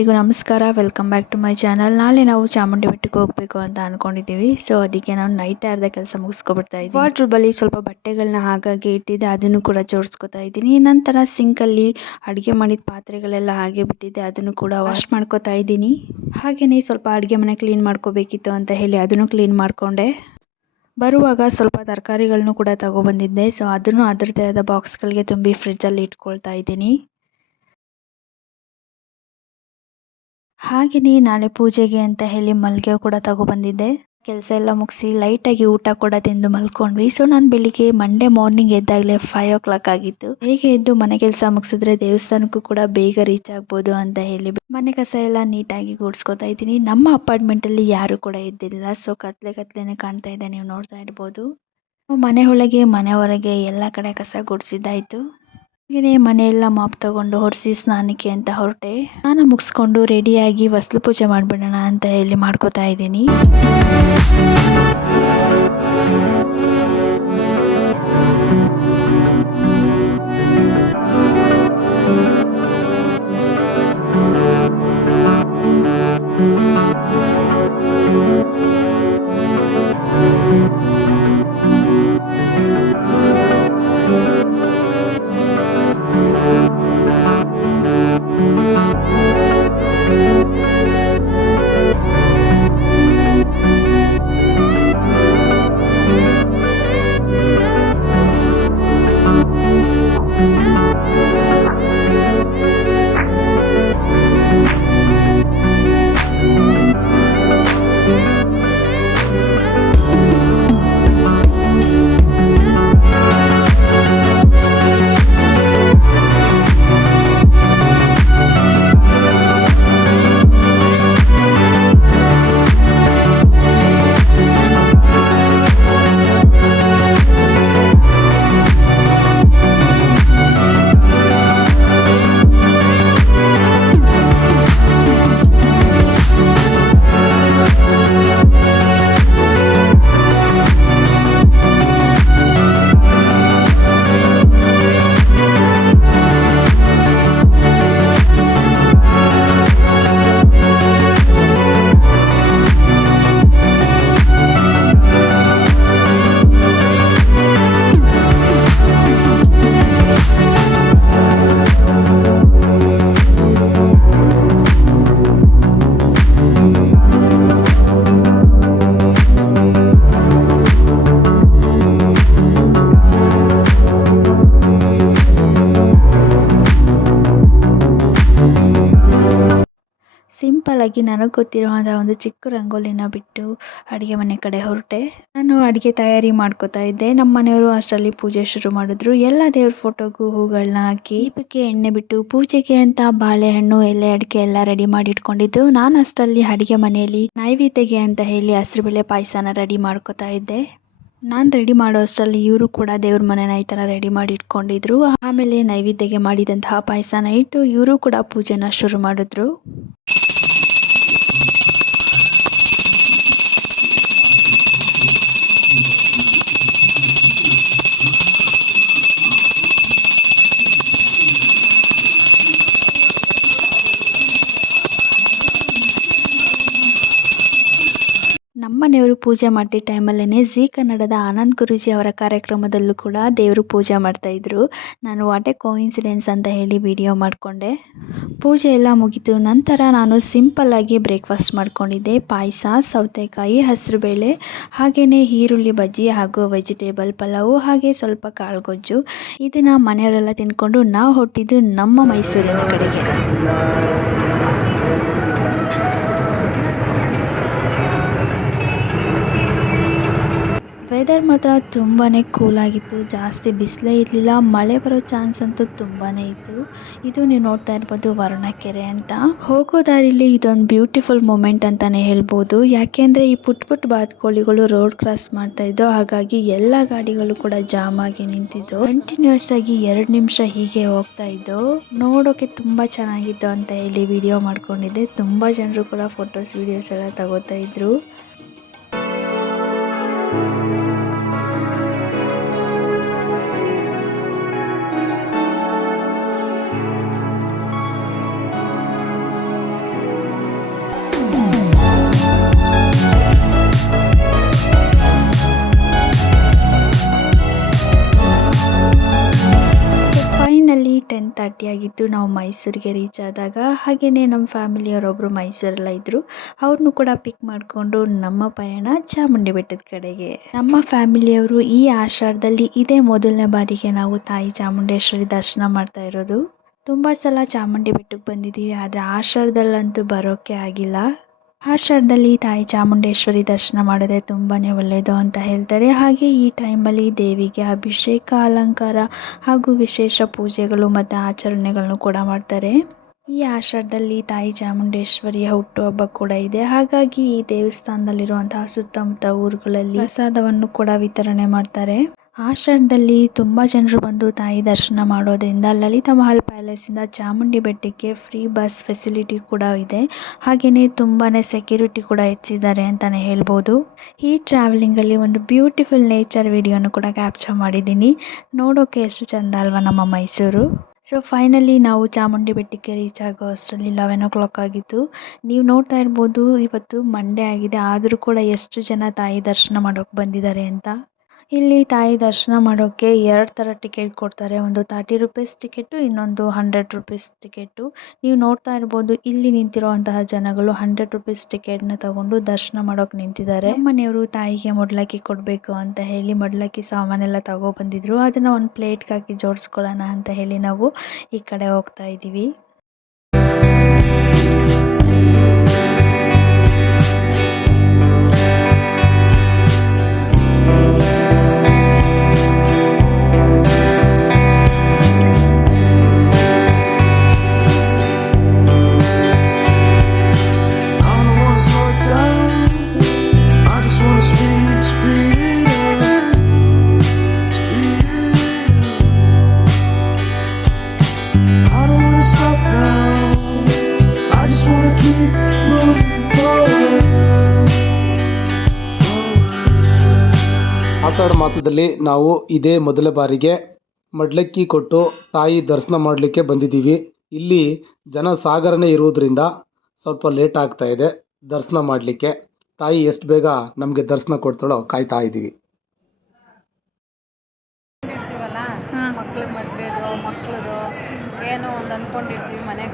ಎಲ್ಲರಿಗೂ ನಮಸ್ಕಾರ. Welcome back to my channel. ನಾಳೆ ನಾವು ಚಾಮುಂಡಿ ಬೆಟ್ಟಕ್ಕೆ ಹೋಗಬೇಕು ಅಂತ ಅಂದ್ಕೊಂಡಿದ್ದೀವಿ. ಸೊ ಅದಕ್ಕೆ ನಾನು ನೈಟ್ ಅರ್ಧ ಕೆಲಸ ಮುಗಿಸ್ಕೊಬಿಡ್ತಾ ಇದ್ದೀನಿ. ವಾರ್ಡ್ರೋಬಲ್ಲಿ ಸ್ವಲ್ಪ ಬಟ್ಟೆಗಳನ್ನ ಹಾಗಾಗಿ ಇಟ್ಟಿದ್ದೆ, ಅದನ್ನು ಕೂಡ ಜೋಡಿಸ್ಕೊತಾ ಇದ್ದೀನಿ. ನಂತರ ಸಿಂಕಲ್ಲಿ ಅಡುಗೆ ಮಾಡಿದ ಪಾತ್ರೆಗಳೆಲ್ಲ ಹಾಗೆ ಬಿಟ್ಟಿದ್ದೆ, ಅದನ್ನು ಕೂಡ ವಾಶ್ ಮಾಡ್ಕೊತಾ ಇದ್ದೀನಿ. ಹಾಗೆಯೇ ಸ್ವಲ್ಪ ಅಡುಗೆ ಮನೆ ಕ್ಲೀನ್ ಮಾಡ್ಕೋಬೇಕಿತ್ತು ಅಂತ ಹೇಳಿ ಅದನ್ನು ಕ್ಲೀನ್ ಮಾಡಿಕೊಂಡೆ. ಬರುವಾಗ ಸ್ವಲ್ಪ ತರಕಾರಿಗಳನ್ನು ಕೂಡ ತಗೊಬಂದಿದ್ದೆ. ಸೊ ಅದನ್ನು ಅದರದ್ದೇ ಆದ ಬಾಕ್ಸ್ಗಳಿಗೆ ತುಂಬಿ ಫ್ರಿಡ್ಜಲ್ಲಿ ಇಟ್ಕೊಳ್ತಾ ಇದ್ದೀನಿ. ಹಾಗೆಯೇ ನಾಳೆ ಪೂಜೆಗೆ ಅಂತ ಹೇಳಿ ಮಲ್ಲಿಗೆ ಕೂಡ ತಗೊಬಂದಿದ್ದೆ. ಕೆಲಸ ಎಲ್ಲ ಮುಗಿಸಿ ಲೈಟಾಗಿ ಊಟ ಕೂಡ ತಿಂದು ಮಲ್ಕೊಂಡ್ವಿ. ಸೊ ನಾನು ಬೆಳಿಗ್ಗೆ ಮಂಡೇ ಮಾರ್ನಿಂಗ್ ಎದ್ದಾಗಲೇ 5 o'clock ಆಗಿತ್ತು. ಹೇಗೆ ಎದ್ದು ಮನೆ ಕೆಲಸ ಮುಗಿಸಿದ್ರೆ ದೇವಸ್ಥಾನಕ್ಕೂ ಕೂಡ ಬೇಗ ರೀಚ್ ಆಗ್ಬೋದು ಅಂತ ಹೇಳಿ ಮನೆ ಕಸ ಎಲ್ಲ ನೀಟಾಗಿ ಗುಡಿಸ್ಕೊತಾ ಇದ್ದೀನಿ. ನಮ್ಮ ಅಪಾರ್ಟ್ಮೆಂಟಲ್ಲಿ ಯಾರು ಕೂಡ ಇದ್ದಿಲ್ಲ. ಸೊ ಕತ್ಲೆನೇ ಕಾಣ್ತಾ ಇದೆ, ನೀವು ನೋಡ್ತಾ ಇರ್ಬೋದು. ಮನೆ ಒಳಗೆ ಮನೆ ಹೊರಗೆ ಎಲ್ಲ ಕಡೆ ಕಸ ಗುಡಿಸಿದ್ದಾಯಿತು. ಹಾಗೆಯೇ ಮನೆಯೆಲ್ಲ ಮಾಪ್ ತಗೊಂಡು ಹೊರಿಸಿ ಸ್ನಾನಕ್ಕೆ ಅಂತ ಹೊರಟೆ. ಸ್ನಾನ ಮುಗಿಸ್ಕೊಂಡು ರೆಡಿಯಾಗಿ ವಸ್ತು ಪೂಜೆ ಮಾಡಿಬಿಡೋಣ ಅಂತ ಹೇಳಿ ಮಾಡ್ಕೋತಾ ಇದ್ದೀನಿ. ಸಿಂಪಲ್ ಆಗಿ ನನಗೆ ಗೊತ್ತಿರುವಂಥ ಒಂದು ಚಿಕ್ಕ ರಂಗೋಲಿನ ಬಿಟ್ಟು ಅಡುಗೆ ಮನೆ ಕಡೆ ಹೊರಟೆ. ನಾನು ಅಡುಗೆ ತಯಾರಿ ಮಾಡ್ಕೋತಾ ಇದ್ದೆ. ನಮ್ಮ ಮನೆಯವರು ಅಷ್ಟರಲ್ಲಿ ಪೂಜೆ ಶುರು ಮಾಡಿದ್ರು. ಎಲ್ಲ ದೇವ್ರ ಫೋಟೋಗೂ ಹೂಗಳನ್ನ ಹಾಕಿ ದೀಪಕ್ಕೆ ಎಣ್ಣೆ ಬಿಟ್ಟು ಪೂಜೆಗೆ ಅಂತ ಬಾಳೆಹಣ್ಣು ಎಲೆ ಅಡಿಕೆ ಎಲ್ಲ ರೆಡಿ ಮಾಡಿ ಇಟ್ಕೊಂಡಿದ್ದು. ನಾನು ಅಷ್ಟರಲ್ಲಿ ಅಡುಗೆ ಮನೆಯಲ್ಲಿ ನೈವೇದ್ಯಗೆ ಅಂತ ಹೇಳಿ ಹಸಿರುಬೇಳೆ ಪಾಯಸನ ರೆಡಿ ಮಾಡ್ಕೋತಾ ಇದ್ದೆ. ನಾನು ರೆಡಿ ಮಾಡೋ ಅಷ್ಟರಲ್ಲಿ ಇವರು ಕೂಡ ದೇವ್ರ ಮನೆನ ಈ ಥರ ರೆಡಿ ಮಾಡಿ ಇಟ್ಕೊಂಡಿದ್ರು. ಆಮೇಲೆ ನೈವೇದ್ಯಗೆ ಮಾಡಿದಂತಹ ಪಾಯಸನ ಇಟ್ಟು ಇವರು ಕೂಡ ಪೂಜೆನ ಶುರು ಮಾಡಿದ್ರು. ನಮ್ಮನೆಯವರು ಪೂಜೆ ಮಾಡ್ತಿದ್ದ ಟೈಮಲ್ಲೇ ಜೀ ಕನ್ನಡದ ಆನಂದ್ ಗುರೂಜಿ ಅವರ ಕಾರ್ಯಕ್ರಮದಲ್ಲೂ ಕೂಡ ದೇವರು ಪೂಜೆ ಮಾಡ್ತಾಯಿದ್ರು. ನಾನು ವಾಟ್ ಎ ಕೋಇನ್ಸಿಡೆನ್ಸ್ ಅಂತ ಹೇಳಿ ವಿಡಿಯೋ ಮಾಡಿಕೊಂಡೆ. ಪೂಜೆ ಎಲ್ಲ ಮುಗಿತು. ನಂತರ ನಾನು ಸಿಂಪಲ್ಲಾಗಿ ಬ್ರೇಕ್ಫಾಸ್ಟ್ ಮಾಡ್ಕೊಂಡಿದ್ದೆ. ಪಾಯಸ, ಸೌತೆಕಾಯಿ, ಹಸಿರುಬೇಳೆ, ಹಾಗೆಯೇ ಈರುಳ್ಳಿ ಬಜ್ಜಿ ಹಾಗೂ ವೆಜಿಟೇಬಲ್ ಪಲಾವು, ಹಾಗೆ ಸ್ವಲ್ಪ ಕಾಳುಗೊಜ್ಜು. ಇದನ್ನು ಮನೆಯವರೆಲ್ಲ ತಿಂದ್ಕೊಂಡು ನಾವು ಹೊರಟಿದ್ದು ನಮ್ಮ ಮೈಸೂರಿನ ಕಡೆಗೆ. ವೆದರ್ ಮಾತ್ರ ತುಂಬಾ ಕೂಲಾಗಿತ್ತು. ಜಾಸ್ತಿ ಬಿಸಿಲೇ ಇರಲಿಲ್ಲ. ಮಳೆ ಬರೋ ಚಾನ್ಸ್ ಅಂತೂ ತುಂಬಾ ಇತ್ತು. ಇದು ನೀವು ನೋಡ್ತಾ ಇರ್ಬೋದು ವರ್ಣಕೆರೆ ಅಂತ. ಹೋಗೋ ದಾರಿಲಿ ಇದೊಂದು ಬ್ಯೂಟಿಫುಲ್ ಮೂಮೆಂಟ್ ಅಂತಲೇ ಹೇಳ್ಬೋದು. ಯಾಕೆಂದರೆ ಈ ಪುಟ್ಟ ಬಾತುಕೋಳಿಗಳು ರೋಡ್ ಕ್ರಾಸ್ ಮಾಡ್ತಾಯಿದ್ದೋ, ಹಾಗಾಗಿ ಎಲ್ಲ ಗಾಡಿಗಳು ಕೂಡ ಜಾಮ್ ಆಗಿ ನಿಂತಿದ್ದು. ಕಂಟಿನ್ಯೂಸ್ ಆಗಿ 2 ನಿಮಿಷ ಹೀಗೆ ಹೋಗ್ತಾ ಇದ್ದು. ನೋಡೋಕೆ ತುಂಬ ಚೆನ್ನಾಗಿತ್ತು ಅಂತ ಹೇಳಿ ವಿಡಿಯೋ ಮಾಡ್ಕೊಂಡಿದ್ದೆ. ತುಂಬ ಜನರು ಕೂಡ ಫೋಟೋಸ್ ವಿಡಿಯೋಸ್ ಎಲ್ಲ ತಗೋತಾ ಇದ್ರು. 12:30 ಆಗಿತ್ತು ನಾವು ಮೈಸೂರಿಗೆ ರೀಚ್ ಆದಾಗ. ಹಾಗೆಯೇ ನಮ್ಮ ಫ್ಯಾಮಿಲಿಯವರೊಬ್ಬರು ಮೈಸೂರಲ್ಲ ಇದ್ದರು, ಅವ್ರನ್ನೂ ಕೂಡ ಪಿಕ್ ಮಾಡಿಕೊಂಡು ನಮ್ಮ ಪಯಣ ಚಾಮುಂಡಿ ಬೆಟ್ಟದ ಕಡೆಗೆ. ನಮ್ಮ ಫ್ಯಾಮಿಲಿಯವರು ಈ ಆಷಾಢದಲ್ಲಿ ಇದೇ ಮೊದಲನೇ ಬಾರಿಗೆ ನಾವು ತಾಯಿ ಚಾಮುಂಡೇಶ್ವರಿ ದರ್ಶನ ಮಾಡ್ತಾ ಇರೋದು. ತುಂಬ ಸಲ ಚಾಮುಂಡಿ ಬೆಟ್ಟಕ್ಕೆ ಬಂದಿದ್ದೀವಿ, ಆದರೆ ಆಷಾಢದಲ್ಲಂತೂ ಬರೋಕ್ಕೆ ಆಗಿಲ್ಲ. ಆಷಾಢದಲ್ಲಿ ತಾಯಿ ಚಾಮುಂಡೇಶ್ವರಿ ದರ್ಶನ ಮಾಡಿದ್ರೆ ತುಂಬಾ ಒಳ್ಳೆಯದು ಅಂತ ಹೇಳ್ತಾರೆ. ಹಾಗೆ ಈ ಟೈಮಲ್ಲಿ ದೇವಿಗೆ ಅಭಿಷೇಕ, ಅಲಂಕಾರ ಹಾಗೂ ವಿಶೇಷ ಪೂಜೆಗಳು ಮತ್ತು ಆಚರಣೆಗಳನ್ನು ಕೂಡ ಮಾಡ್ತಾರೆ. ಈ ಆಷಾಢದಲ್ಲಿ ತಾಯಿ ಚಾಮುಂಡೇಶ್ವರಿಯ ಹುಟ್ಟುಹಬ್ಬ ಕೂಡ ಇದೆ. ಹಾಗಾಗಿ ಈ ದೇವಸ್ಥಾನದಲ್ಲಿರುವಂತಹ ಸುತ್ತಮುತ್ತ ಊರುಗಳಲ್ಲಿ ಪ್ರಸಾದವನ್ನು ಕೂಡ ವಿತರಣೆ ಮಾಡ್ತಾರೆ. ಆಷಾಢದಲ್ಲಿ ತುಂಬ ಜನರು ಬಂದು ತಾಯಿ ದರ್ಶನ ಮಾಡೋದ್ರಿಂದ ಲಲಿತಾ ಮಹಲ್ ಪ್ಯಾಲೇಸಿಂದ ಚಾಮುಂಡಿ ಬೆಟ್ಟಕ್ಕೆ ಫ್ರೀ ಬಸ್ ಫೆಸಿಲಿಟಿ ಕೂಡ ಇದೆ. ಹಾಗೆಯೇ ತುಂಬಾ ಸೆಕ್ಯೂರಿಟಿ ಕೂಡ ಹೆಚ್ಚಿದ್ದಾರೆ ಅಂತಲೇ ಹೇಳ್ಬೋದು. ಈ ಟ್ರಾವೆಲಿಂಗಲ್ಲಿ ಒಂದು ಬ್ಯೂಟಿಫುಲ್ ನೇಚರ್ ವಿಡಿಯೋನು ಕೂಡ ಕ್ಯಾಪ್ಚರ್ ಮಾಡಿದ್ದೀನಿ. ನೋಡೋಕ್ಕೆ ಎಷ್ಟು ಚೆಂದ ಅಲ್ವಾ ನಮ್ಮ ಮೈಸೂರು. ಸೊ ಫೈನಲಿ ನಾವು ಚಾಮುಂಡಿ ಬೆಟ್ಟಕ್ಕೆ ರೀಚ್ ಆಗೋ ಅಷ್ಟರಲ್ಲಿ 11 o'clock ಆಗಿತ್ತು. ನೀವು ನೋಡ್ತಾ ಇರ್ಬೋದು, ಇವತ್ತು ಮಂಡೇ ಆಗಿದೆ, ಆದರೂ ಕೂಡ ಎಷ್ಟು ಜನ ತಾಯಿ ದರ್ಶನ ಮಾಡೋಕ್ಕೆ ಬಂದಿದ್ದಾರೆ ಅಂತ. ಇಲ್ಲಿ ತಾಯಿ ದರ್ಶನ ಮಾಡೋಕ್ಕೆ 2 ಥರ ಟಿಕೆಟ್ ಕೊಡ್ತಾರೆ. ಒಂದು 30 rupees ಟಿಕೆಟು, ಇನ್ನೊಂದು 100 rupees ಟಿಕೆಟು. ನೀವು ನೋಡ್ತಾ ಇರ್ಬೋದು, ಇಲ್ಲಿ ನಿಂತಿರುವಂತಹ ಜನಗಳು 100 rupees ಟಿಕೆಟ್ನ ತಗೊಂಡು ದರ್ಶನ ಮಾಡೋಕೆ ನಿಂತಿದ್ದಾರೆ. ಮನೆಯವರು ತಾಯಿಗೆ ಮೊಡ್ಲಕ್ಕಿ ಕೊಡಬೇಕು ಅಂತ ಹೇಳಿ ಮೊಡ್ಲಕ್ಕಿ ಸಾಮಾನೆಲ್ಲ ತಗೊಬಂದಿದ್ರು. ಅದನ್ನು ಒಂದು ಪ್ಲೇಟ್ಗೆ ಹಾಕಿ ಜೋಡಿಸ್ಕೊಳ್ಳೋಣ ಅಂತ ಹೇಳಿ ನಾವು ಈ ಕಡೆ ಹೋಗ್ತಾ ಇದ್ದೀವಿ. ಆಷಾಢ ಮಾಸದಲ್ಲಿ ನಾವು ಇದೇ ಮೊದಲ ಬಾರಿಗೆ ಮಡ್ಲಕ್ಕಿ ಕೊಟ್ಟು ತಾಯಿ ದರ್ಶನ ಮಾಡಲಿಕ್ಕೆ ಬಂದಿದ್ದೀವಿ. ಇಲ್ಲಿ ಜನ ಸಾಗರನೇ ಇರುವುದರಿಂದ ಸ್ವಲ್ಪ ಲೇಟ್ ಆಗ್ತಾ ಇದೆ ದರ್ಶನ ಮಾಡಲಿಕ್ಕೆ. ತಾಯಿ ಎಷ್ಟು ಬೇಗ ನಮಗೆ ದರ್ಶನ ಕೊಡ್ತಾಳೋ ಕಾಯ್ತಾ ಇದ್ದೀವಿ. ಮಕ್ಳಿಗೆ ಮದುವೆದು ಮಕ್ಳದು ಏನೋ ಒಂದು ಅಂದ್ಕೊಂಡಿರ್ತೀವಿ, ಮನೆ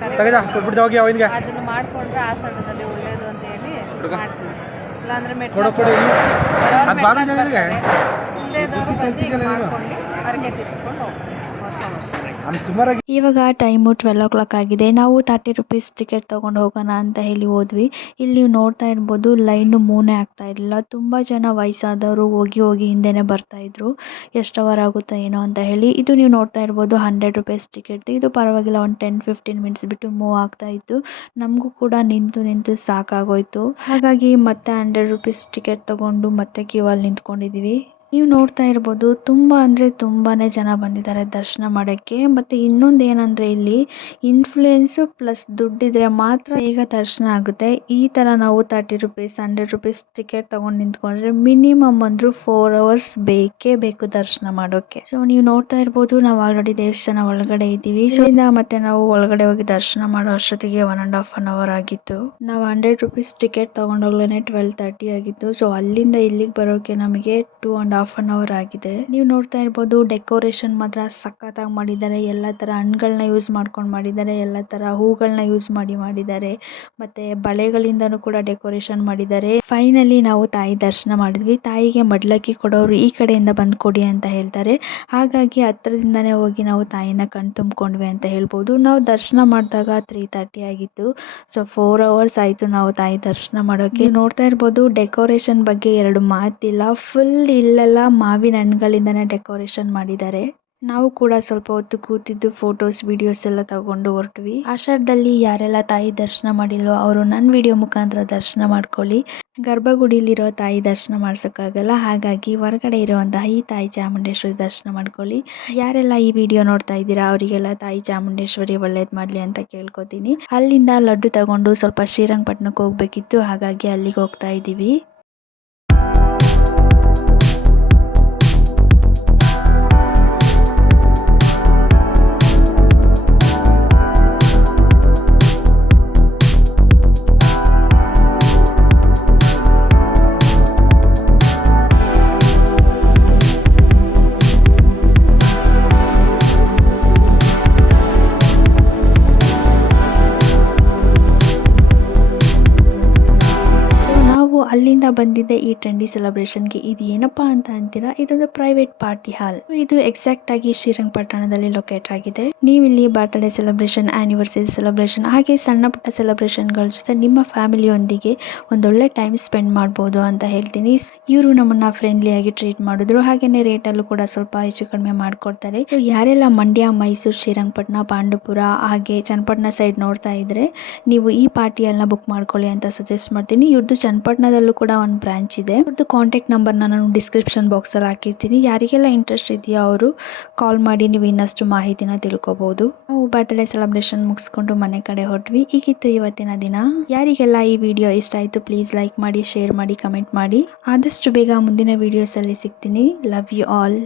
ಅದನ್ನು ಮಾಡಿಕೊಂಡ್ರೆ ಆಷಾಢದಲ್ಲಿ ಒಳ್ಳೇದು ಅಂತ ಹೇಳಿ ಮಾಡ್ತೀವಿ. ಇಲ್ಲಾಂದ್ರೆ ಇಲ್ಲದವರು ಬಂದು ಮಾಡ್ಕೊಂಡು ಹರಕೆ ತೀರಿಸ್ಕೊಂಡು ಹೋಗ್ತೀವಿ ವರ್ಷ ವರ್ಷ. ಇವಾಗ ಟೈಮು 12 o'clock ಆಗಿದೆ. ನಾವು 30 rupees ಟಿಕೆಟ್ ತೊಗೊಂಡು ಹೋಗೋಣ ಅಂತ ಹೇಳಿ ಹೋದ್ವಿ. ಇಲ್ಲಿ ನೀವು ನೋಡ್ತಾ ಇರ್ಬೋದು, ಲೈನು ಮೂನೇ ಆಗ್ತಾ ಇರಲಿಲ್ಲ. ತುಂಬ ಜನ ವಯಸ್ಸಾದವರು ಹೋಗಿ ಹಿಂದೆನೇ ಬರ್ತಾಯಿದ್ರು, ಎಷ್ಟು ಅವರ್ ಆಗುತ್ತೋ ಏನೋ ಅಂತ ಹೇಳಿ. ಇದು ನೀವು ನೋಡ್ತಾ ಇರ್ಬೋದು 100 rupees ಟಿಕೆಟ್. ಇದು ಪರವಾಗಿಲ್ಲ, ಒಂದು 10-15 minutes ಬಿಟ್ಟು ಮೂವ್ ಆಗ್ತಾ ಇತ್ತು. ನಮಗೂ ಕೂಡ ನಿಂತು ಸಾಕಾಗೋಯ್ತು. ಹಾಗಾಗಿ ಮತ್ತೆ 100 rupees ಟಿಕೆಟ್ ತೊಗೊಂಡು ಮತ್ತೆ ಕ್ಯೂ ಅಲ್ಲಿ ನಿಂತ್ಕೊಂಡಿದ್ದೀವಿ. ನೀವು ನೋಡ್ತಾ ಇರ್ಬೋದು, ತುಂಬ ಅಂದರೆ ತುಂಬಾ ಜನ ಬಂದಿದ್ದಾರೆ ದರ್ಶನ ಮಾಡೋಕ್ಕೆ. ಮತ್ತು ಇನ್ನೊಂದು ಏನಂದರೆ ಇಲ್ಲಿ ಇನ್ಫ್ಲೂಯೆನ್ಸು ಪ್ಲಸ್ ದುಡ್ಡಿದ್ರೆ ಮಾತ್ರ ಬೇಗ ದರ್ಶನ ಆಗುತ್ತೆ. ಈ ಥರ ನಾವು 30 rupees 100 rupees ಟಿಕೆಟ್ ತೊಗೊಂಡು ನಿಂತ್ಕೊಂಡ್ರೆ ಮಿನಿಮಮ್ ಅಂದರೂ 4 hours ಬೇಕೇ ಬೇಕು ದರ್ಶನ ಮಾಡೋಕ್ಕೆ. ಸೊ ನೀವು ನೋಡ್ತಾ ಇರ್ಬೋದು, ನಾವು ಆಲ್ರೆಡಿ ದೇವಸ್ಥಾನ ಒಳಗಡೆ ಇದ್ದೀವಿ. ಸೊ ಇಂದ ಮತ್ತೆ ನಾವು ಒಳಗಡೆ ಹೋಗಿ ದರ್ಶನ ಮಾಡೋ ಅಷ್ಟೊತ್ತಿಗೆ 1.5 hour ಆಗಿತ್ತು. ನಾವು 100 rupees ಟಿಕೆಟ್ ತೊಗೊಂಡೋಗ್ಲೇ 12:30 ಆಗಿತ್ತು. ಸೊ ಅಲ್ಲಿಂದ ಇಲ್ಲಿಗೆ ಬರೋಕ್ಕೆ ನಮಗೆ 2.5 hour ಆಗಿದೆ. ನೀವು ನೋಡ್ತಾ ಇರ್ಬೋದು, ಡೆಕೋರೇಷನ್ ಮಾತ್ರ ಸಖತ್ತಾಗಿ ಮಾಡಿದ್ದಾರೆ. ಎಲ್ಲ ಥರ ಹಣ್ಣುಗಳನ್ನ ಯೂಸ್ ಮಾಡ್ಕೊಂಡು ಮಾಡಿದ್ದಾರೆ, ಎಲ್ಲ ಥರ ಹೂಗಳನ್ನ ಯೂಸ್ ಮಾಡಿದ್ದಾರೆ, ಮತ್ತು ಬಳೆಗಳಿಂದನೂ ಕೂಡ ಡೆಕೋರೇಷನ್ ಮಾಡಿದ್ದಾರೆ. ಫೈನಲಿ ನಾವು ತಾಯಿ ದರ್ಶನ ಮಾಡಿದ್ವಿ. ತಾಯಿಗೆ ಮಡ್ಲಕ್ಕಿ ಕೊಡೋರು ಈ ಕಡೆಯಿಂದ ಬಂದು ಕೊಡಿ ಅಂತ ಹೇಳ್ತಾರೆ. ಹಾಗಾಗಿ ಹತ್ರದಿಂದನೇ ಹೋಗಿ ನಾವು ತಾಯಿನ ಕಣ್ ತುಂಬಿಕೊಂಡ್ವಿ ಅಂತ ಹೇಳ್ಬೋದು. ನಾವು ದರ್ಶನ ಮಾಡಿದಾಗ 3:30 ಆಗಿತ್ತು. ಸೊ 4 hours ಆಯಿತು ನಾವು ತಾಯಿ ದರ್ಶನ ಮಾಡೋಕ್ಕೆ. ನೋಡ್ತಾ ಇರ್ಬೋದು, ಡೆಕೋರೇಷನ್ ಬಗ್ಗೆ 2 ಮಾತಿಲ್ಲ. ಫುಲ್ ಇಲ್ಲೆಲ್ಲ ಮಾವಿನ ಹಣ್ಣುಗಳಿಂದನೇ ಡೆಕೋರೇಷನ್ ಮಾಡಿದ್ದಾರೆ. ನಾವು ಕೂಡ ಸ್ವಲ್ಪ ಹೊತ್ತು ಕೂತಿದ್ದು ಫೋಟೋಸ್ ವಿಡಿಯೋಸ್ ಎಲ್ಲ ತಗೊಂಡು ಹೊರಟ್ವಿ. ಆಷಾಢದಲ್ಲಿ ಯಾರೆಲ್ಲ ತಾಯಿ ದರ್ಶನ ಮಾಡಿಲ್ವೋ ಅವರು ನನ್ನ ವಿಡಿಯೋ ಮುಖಾಂತರ ದರ್ಶನ ಮಾಡ್ಕೊಳ್ಳಿ. ಗರ್ಭಗುಡಿಲಿರೋ ತಾಯಿ ದರ್ಶನ ಮಾಡ್ಸೋಕ್ಕಾಗಲ್ಲ, ಹಾಗಾಗಿ ಹೊರಗಡೆ ಇರುವಂತಹ ಈ ತಾಯಿ ಚಾಮುಂಡೇಶ್ವರಿ ದರ್ಶನ ಮಾಡ್ಕೊಳ್ಳಿ. ಯಾರೆಲ್ಲ ಈ ವಿಡಿಯೋ ನೋಡ್ತಾ ಇದ್ದೀರಾ ಅವರಿಗೆಲ್ಲ ತಾಯಿ ಚಾಮುಂಡೇಶ್ವರಿ ಒಳ್ಳೇದು ಮಾಡಲಿ ಅಂತ ಕೇಳ್ಕೊತೀನಿ. ಅಲ್ಲಿಂದ ಲಡ್ಡು ತಗೊಂಡು ಸ್ವಲ್ಪ ಶ್ರೀರಂಗಪಟ್ಟಣಕ್ಕೆ ಹೋಗ್ಬೇಕಿತ್ತು, ಹಾಗಾಗಿ ಅಲ್ಲಿಗೆ ಹೋಗ್ತಾ ಇದ್ದೀವಿ. ಬಂದಿದ್ದೆ ಈ ಟ್ರೆಂಡಿ ಸೆಲೆಬ್ರೇಷನ್ಗೆ. ಇದು ಏನಪ್ಪಾ ಅಂತ ಅಂತೀರಾ, ಇದೊಂದು ಪ್ರೈವೇಟ್ ಪಾರ್ಟಿ ಹಾಲ್. ಇದು ಎಕ್ಸಾಕ್ಟ್ ಆಗಿ ಶ್ರೀರಂಗಪಟ್ಟಣದಲ್ಲಿ ಲೊಕೇಟ್ ಆಗಿದೆ. ನೀವು ಇಲ್ಲಿ ಬರ್ತ್ಡೇ ಸೆಲೆಬ್ರೇಷನ್, ಆನಿವರ್ಸರಿ ಸೆಲೆಬ್ರೇಷನ್ ಹಾಗೆ ಸಣ್ಣ ಪುಟ್ಟ ಸೆಲೆಬ್ರೇಷನ್ಗಳ ಜೊತೆ ನಿಮ್ಮ ಫ್ಯಾಮಿಲಿಯೊಂದಿಗೆ ಒಂದೊಳ್ಳೆ ಟೈಮ್ ಸ್ಪೆಂಡ್ ಮಾಡ್ಬೋದು ಅಂತ ಹೇಳ್ತೀನಿ. ಇವರು ನಮ್ಮನ್ನ ಫ್ರೆಂಡ್ಲಿ ಆಗಿ ಟ್ರೀಟ್ ಮಾಡಿದ್ರು, ಹಾಗೇನೆ ರೇಟ್ ಅಲ್ಲೂ ಕೂಡ ಸ್ವಲ್ಪ ಹೆಚ್ಚು ಕಡಿಮೆ ಮಾಡ್ಕೊಡ್ತಾರೆ. ಸೊ ಯಾರೆಲ್ಲ ಮಂಡ್ಯ, ಮೈಸೂರು, ಶ್ರೀರಂಗಪಟ್ಟಣ, ಪಾಂಡವಪುರ ಹಾಗೆ ಚನ್ನಪಟ್ಟಣ ಸೈಡ್ ನೋಡ್ತಾ ಇದ್ರೆ ನೀವು ಈ ಪಾರ್ಟಿಯನ್ನ ಬುಕ್ ಮಾಡ್ಕೊಳ್ಳಿ ಅಂತ ಸಜೆಸ್ಟ್ ಮಾಡ್ತೀನಿ. ಇವ್ರದ್ದು ಚನ್ನಪಟ್ಟಣದಲ್ಲೂ ಕೂಡ ಒಂದು ಬ್ರಾಂಚ್ ಇದೆ. ಇವ್ರದ್ದು ಕಾಂಟ್ಯಾಕ್ಟ್ ನಂಬರ್ನ ನಾನು ಡಿಸ್ಕ್ರಿಪ್ಷನ್ ಬಾಕ್ಸಲ್ಲಿ ಹಾಕಿರ್ತೀನಿ. ಯಾರಿಗೆಲ್ಲ ಇಂಟ್ರೆಸ್ಟ್ ಇದೆಯೋ ಅವರು ಕಾಲ್ ಮಾಡಿ ನೀವು ಇನ್ನಷ್ಟು ಮಾಹಿತಿನ ತಿಳ್ಕೊಬಹುದು. ನಾವು ಬರ್ತ್ಡೇ ಸೆಲೆಬ್ರೇಷನ್ ಮುಗಿಸ್ಕೊಂಡು ಮನೆ ಕಡೆ ಹೊರಟ್ವಿ. ಈಗಿತ್ತು ಇವತ್ತಿನ ದಿನ. ಯಾರಿಗೆಲ್ಲ ಈ ವಿಡಿಯೋ ಇಷ್ಟ ಆಯಿತು ಪ್ಲೀಸ್ ಲೈಕ್ ಮಾಡಿ, ಶೇರ್ ಮಾಡಿ, ಕಮೆಂಟ್ ಮಾಡಿ. ಆದಷ್ಟು ಬೇಗ ಮುಂದಿನ ವಿಡಿಯೋಸಲ್ಲಿ ಸಿಗ್ತೀನಿ. Love you all.